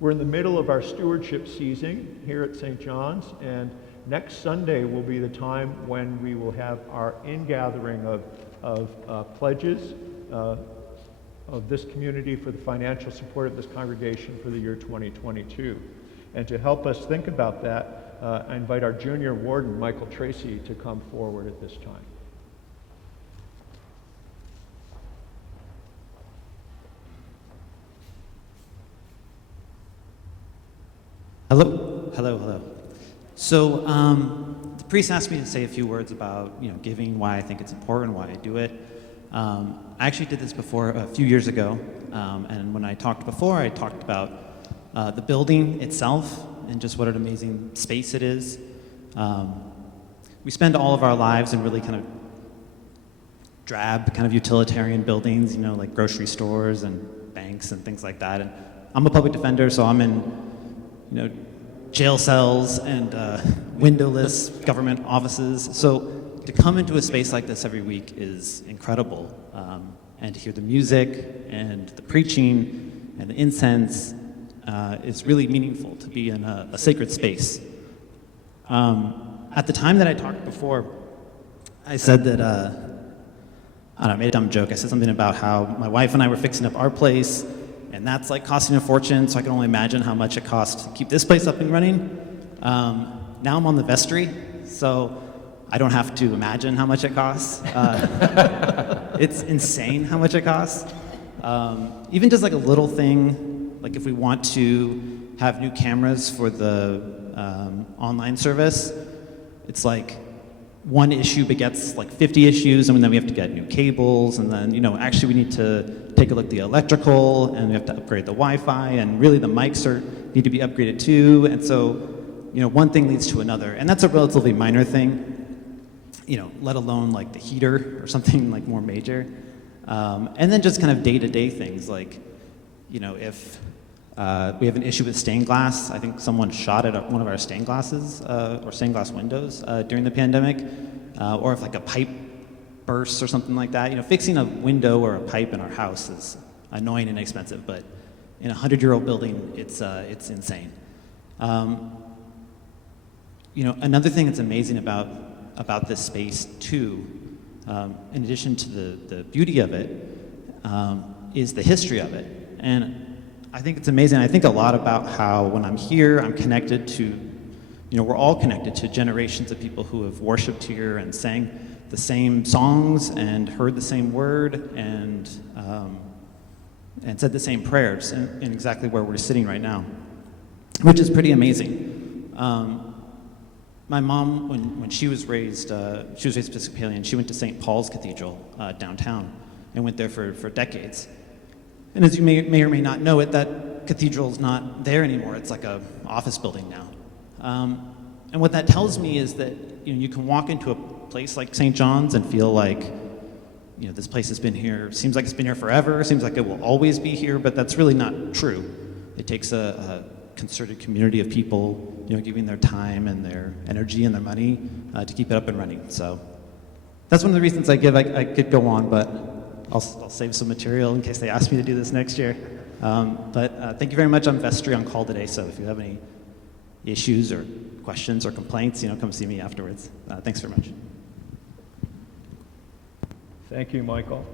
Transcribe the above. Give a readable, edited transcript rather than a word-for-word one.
We're in the middle of our stewardship season here at St. John's, and next Sunday will be the time when we will have our ingathering of pledges of this community for the financial support of this congregation for the year 2022. And to help us think about that, I invite our junior warden, Michael Tracy, to come forward at this time. Hello. So the priest asked me to say a few words about giving, why I think it's important, why I do it. I actually did this before a few years ago, and when I talked before, I talked about the building itself and just what an amazing space it is. We spend all of our lives in really kind of drab, kind of utilitarian buildings, like grocery stores and banks and things like that. And I'm a public defender, so I'm in jail cells and windowless government offices. So to come into a space like this every week is incredible. And to hear the music and the preaching and the incense is really meaningful to be in a sacred space. At the time that I talked before, I said that, I don't know, I made a dumb joke. I said something about how my wife and I were fixing up our place, and that's like costing a fortune, so I can only imagine how much it costs to keep this place up and running. Now I'm on the vestry, so I don't have to imagine how much it costs. It's insane how much it costs. Even just like a little thing, like if we want to have new cameras for the online service, it's like one issue begets like 50 issues, and then we have to get new cables, and then actually we need to take a look at the electrical, and we have to upgrade the Wi-Fi, and really the mics need to be upgraded too, and so one thing leads to another, and that's a relatively minor thing, let alone like the heater or something like more major, and then just kind of day-to-day things like if we have an issue with stained glass. I think someone shot at one of our stained glasses or stained glass windows during the pandemic, or if like a pipe bursts or something like that. Fixing a window or a pipe in our house is annoying and expensive, but in a 100-year-old building, it's insane. Another thing that's amazing about this space too, in addition to the beauty of it, is the history of it. And I think it's amazing. I think a lot about how when I'm here, I'm connected to, we're all connected to generations of people who have worshiped here and sang the same songs and heard the same word and said the same prayers in exactly where we're sitting right now, which is pretty amazing. My mom, when she was raised Episcopalian, she went to St. Paul's Cathedral downtown and went there for decades. And as you may or may not know it, that cathedral's not there anymore. It's like a office building now. And what that tells me is that you can walk into a place like St. John's and feel like this place has been here, seems like it's been here forever, seems like it will always be here, but that's really not true. It takes a concerted community of people giving their time and their energy and their money to keep it up and running. So that's one of the reasons I give. I could go on, but I'll save some material in case they ask me to do this next year. But thank you very much. I'm vestry on call today, so if you have any issues or questions or complaints, come see me afterwards. Thanks very much. Thank you, Michael.